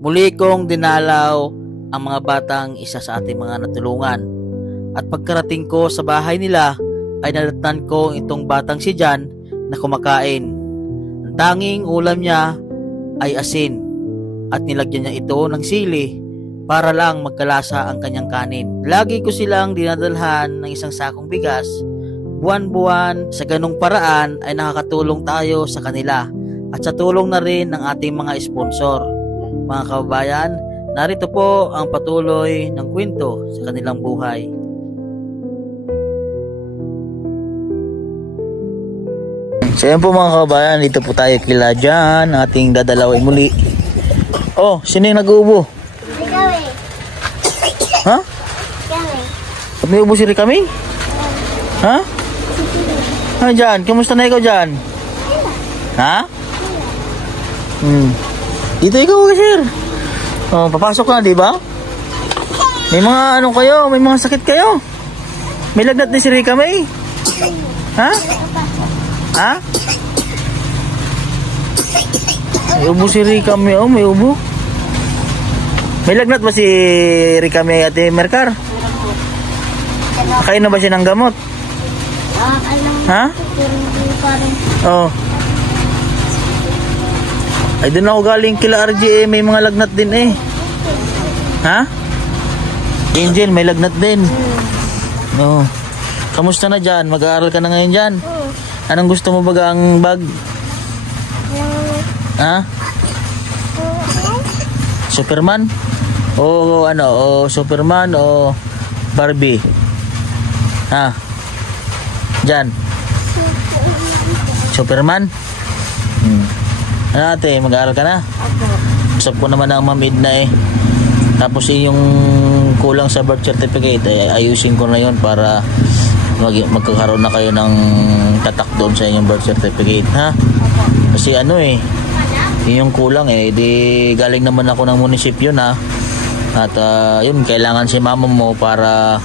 Muli kong dinalaw ang mga batang isa sa ating mga natulungan. At pagkarating ko sa bahay nila ay nadatnan ko itong batang si Jan na kumakain. Ang tanging ulam niya ay asin at nilagyan niya ito ng sili para lang magkalasa ang kanyang kanin. Lagi ko silang dinadalhan ng isang sakong bigas. Buwan-buwan sa ganong paraan ay nakakatulong tayo sa kanila at sa tulong na rin ng ating mga sponsor. Mga kababayan, narito po ang patuloy ng kwento sa kanilang buhay. So yan po mga kababayan, dito po tayo kila Jan, ating dadalawin muli. Oh, sino yung nag-uubo? Ikaw eh. Ha? Ikaw eh. May ubo si Rikami? Ha? Ay Jan, kamusta na ikaw Jan? Ha? Dito ikaw sir. Oh, papasok na, di ba? May mga ano kayo, may mga sakit kayo. May lagnat ni si Rikami. Ha? Ha? May ubo si Rikami, oh, may ubo. May lagnat ba si Rikami at Merkar? Kain na ba siya ng gamot? Ha? Oh. Ay doon ako galing kila RJ, may mga lagnat din eh. Ha? Angel, may lagnat din. Oh. Kamusta na dyan? Mag-aaral ka na ngayon dyan? Anong gusto mo baga ang bag? Ha? Superman? O ano? O Superman o Barbie? Ha? Jan? Superman? Ano ate? Mag-aaral ka na? Usap ko naman ang mamid na eh. Tapos yung kulang sa birth certificate eh, ayusin ko na yun para magkakaroon na kayo ng tatak doon sa inyong birth certificate, ha? Kasi ano eh, yung kulang eh, di galing naman ako ng munisipyo na. At yun, kailangan si mama mo para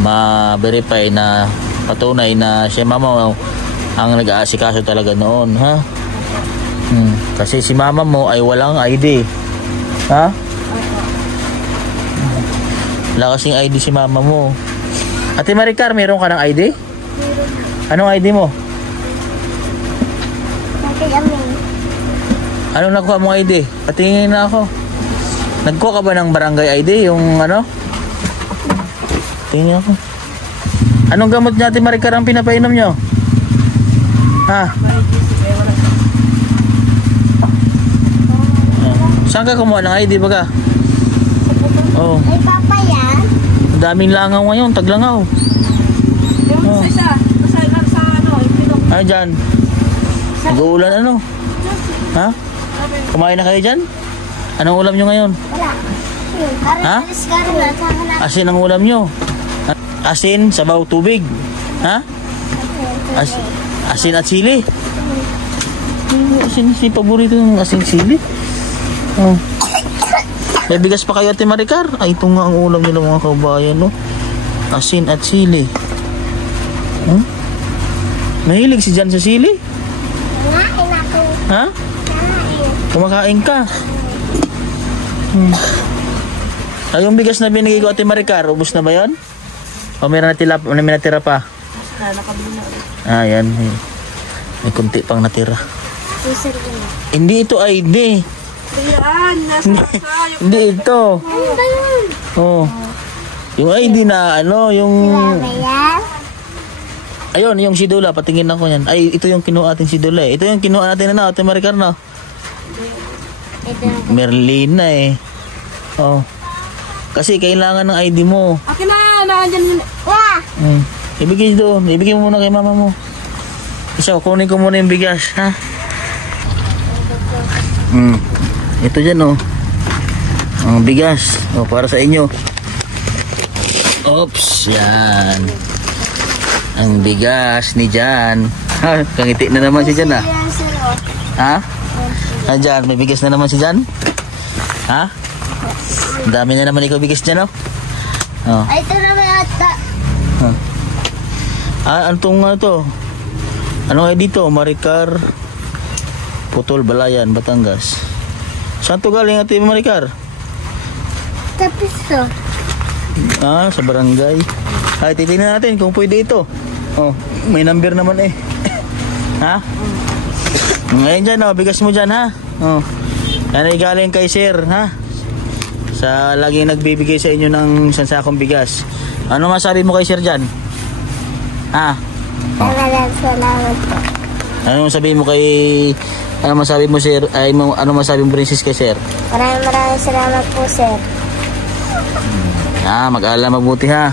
ma-verify na patunay na si mama mo ang nag-aasikaso talaga noon, ha? Kasi si mama mo ay walang ID, ha? Wala kasing ID si mama mo. Ate Maricar, meron ka ng ID? Anong ID mo? Anong nakuha mong ID? Patingin na ako. Nagkuha ka ba ng barangay ID? Yung ano? Tingin ako. Anong gamot niya Ate Maricar ang pinapainom nyo? Ha? Saan ka kumuha ng ID baga? Oh. Ay, papa yan. Daming langaw ngayon, taglangaw. Oh. Ay dyan. Nag-uulan ano? Ha? Kumain na kayo dyan? Anong ulam nyo ngayon? Wala. Ha? Asin ang ulam nyo. Asin, sabaw, tubig. Ha? Asin at sili. Asin, si paborito yung asin sili. Oh. May bigas pa kayo Ate Maricar? Ay, ito nga ang ulam nila mga kabayan, no? Asin at sili. Mahilig si Jan sa sili? Kumain ako. Ha? Kumakain ka? Ay, yung bigas na binigay ko Ate Maricar, ubos na ba yun? O meron natira pa? Ah, yan. May kunti pang natira. Hindi ito ID. Hindi ito. Oh. Yung ID na ano, yung ayun, yung sidula, patingin ako yan. Ay, ito yung kinuha ating sidula eh. Ito yung kinuha natin na Ate Maricar na. Merlina eh. Oh. Kasi kailangan ng ID mo. Akin na, naandyan yun. Ibigay doon. Ibigay mo muna kay mama mo. Isa, kunin ko muna yung bigas, ha? Ito dyan, oh. Ang bigas. Oh, para sa inyo. Oops, yan. Ang bigas ni Jan. Ha, kangiti na naman si Jan, ah. Ha? Ah, Jan, may bigas na naman si Jan? Ha? Ang dami na naman ikaw bigas dyan, oh. Oh. Ay, ito naman ata. Huh. Ah, antong nga to? Ano ay dito? Maricar Putol, Balayan, Batangas. Saan to galing Ate Maricar? Tapos to. Sa barangay. Ay, titingnan natin kung pwede ito. Oh, may number naman eh. Ha? Ngayon dyan, bigas mo dyan, ha? Oh. Yan ay galing kay Sir, ha? Sa laging nagbibigay sa inyo ng sansakong bigas. Ano masabi mo kay Sir dyan? Ha? Salamat po. Ano masabi mo kay... Ano masabi mo, Sir? Ano masabi mo, Princess, kay Sir? Maraming salamat po, sir. Mag-aalala mabuti, ha?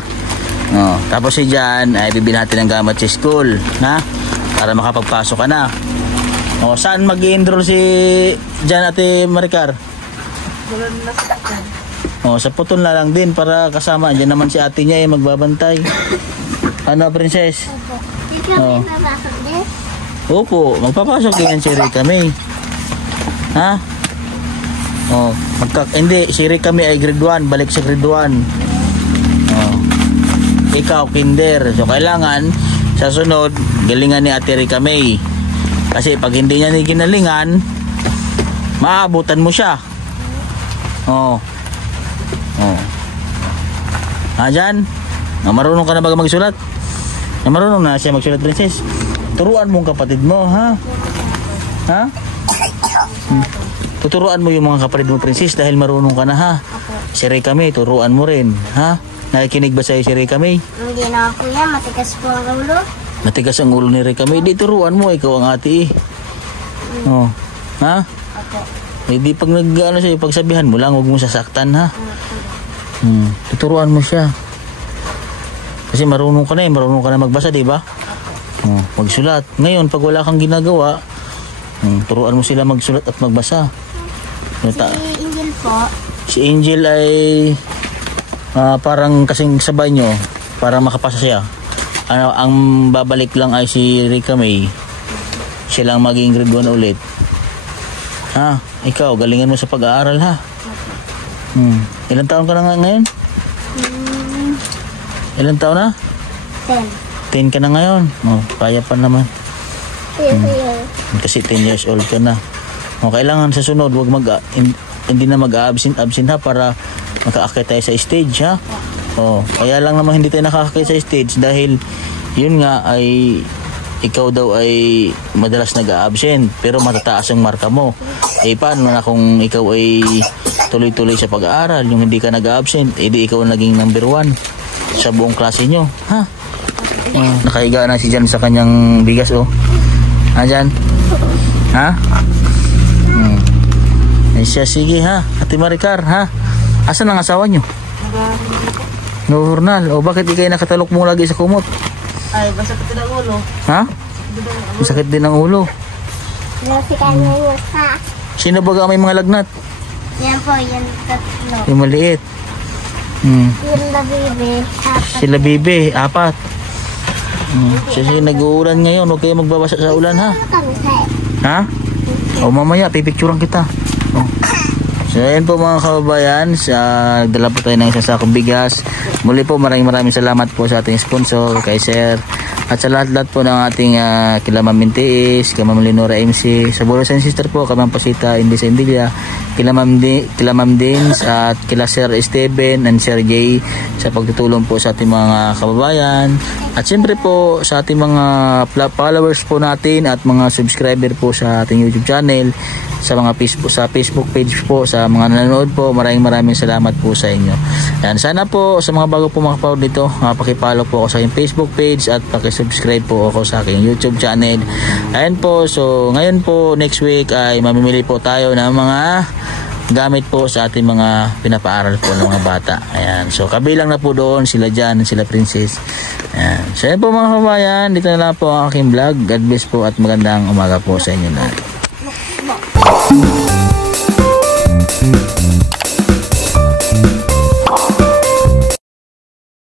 Oh, tapos si Jan ay bibili natin ng gamit sa school, ha? Para makapagpasok ka na. Oh, saan mag-i-enroll si Jan, Ate Maricar? Oh, sa Puton na lang din para kasama. Diyan naman si ate niya magbabantay. Ano, Princess? Ikaw may papasok din? Opo, magpapasok din si Rika May. Ha? Oh, hindi, si Rika May ay grade 1, balik sa grade 1. Ikaw, kinder. So, kailangan sa sunod, galingan ni Ate Rika May. Kasi pag hindi niya ginalingan, maabutan mo siya. Oh. Dyan? Marunong ka na ba magsulat? Marunong na siya magsulat, Princess. Turuan mo ang kapatid mo, ha? Ha? Tuturuan mo yung mga kapatid mo, Princess, dahil marunong ka na, ha? Si Rika May, turuan mo rin, ha? Nakikinig ba sa'yo si Rika May? Hindi na ako yan. Matigas po ang ulo. Matigas ang ulo ni Rika May. Di turuan mo. Ikaw ang ate eh. Oh. Ha? Hindi pag sa'yo, pagsabihan mo lang, huwag mo sasaktan, ha? Tuturuan mo siya. Kasi marunong ka na marunong ka na magbasa, di ba? Magsulat. Ngayon, pag wala kang ginagawa, turuan mo sila magsulat at magbasa. Si Angel po. Si Angel ay parang kasing sabay nyo para makapasa siya. Ang babalik lang ay si Rika May. Siya lang maging grade 1 ulit. Ha? Ikaw, galingan mo sa pag-aaral, ha? Ilang taon ka na ngayon? Ilang taon na? 10 ka na ngayon. Kaya pa naman. Kasi 10 years old ka na. Kailangan sa sunod, hindi na mag-absent ha, para makaakit tayo sa stage, ha? Kaya lang naman hindi tayo nakakakit sa stage dahil yun nga ay ikaw daw ay madalas nag-absent pero matataas ang marka mo. Paano na kung ikaw ay tuloy-tuloy sa pag-aaral, yung hindi ka nag-absent, di ikaw naging number 1 sa buong klase nyo, ha? Nakahiga na si Jan sa kanyang bigas, Jan? Ha? Siya, sige, ha? Ate Maricar, ha? Asan ang asawa nyo? Nahurnal. Bakit di kayo nakatalok mo lagi sa kumot? Ay, masakit din ang ulo. Ha? Masakit din ang ulo. Nasikan niya yung Sino ba may mga lagnat? Yan po, yan tatlo. Yung maliit. Sila Bibi, 4. Sila Bibi, 4. Kasi nag-uulan ngayon. Huwag kayo magbabasa sa ulan, ha? Ha? Mamaya, pipicturean kita. So, ayan po mga kababayan, nagdala po tayo ng isang sakong bigas. Muli po, maraming salamat po sa ating sponsor, kay Sir, at sa lahat-lahat po ng ating kila Ma'am Mintiis, kila Ma'am Lenora MC, sa Brothers and Sister po, kila Ma'am Pasita, Indi sa Indilia, kila Ma'am Dins, at kila Sir Steven and Sir Jay, sa pagtutulong po sa ating mga kababayan. At siyempre po, sa ating mga followers po natin at mga subscriber po sa ating YouTube channel, sa mga Facebook page po, sa mga nanonood po, maraming salamat po sa inyo. Yan, sana po sa mga bago po makapanood dito, paki-follow po ako sa aking Facebook page at paki-subscribe po ako sa aking YouTube channel. Ayan po, so ngayon po, next week ay mamimili po tayo ng mga gamit po sa ating mga pinapaaral po ng mga bata. Ayan, so kabilang na po doon sila Jan, sila Princess. Ayan, so ayan po mga kabayan, dito na lang po ang aking vlog. God bless po at magandang umaga po sa inyo na.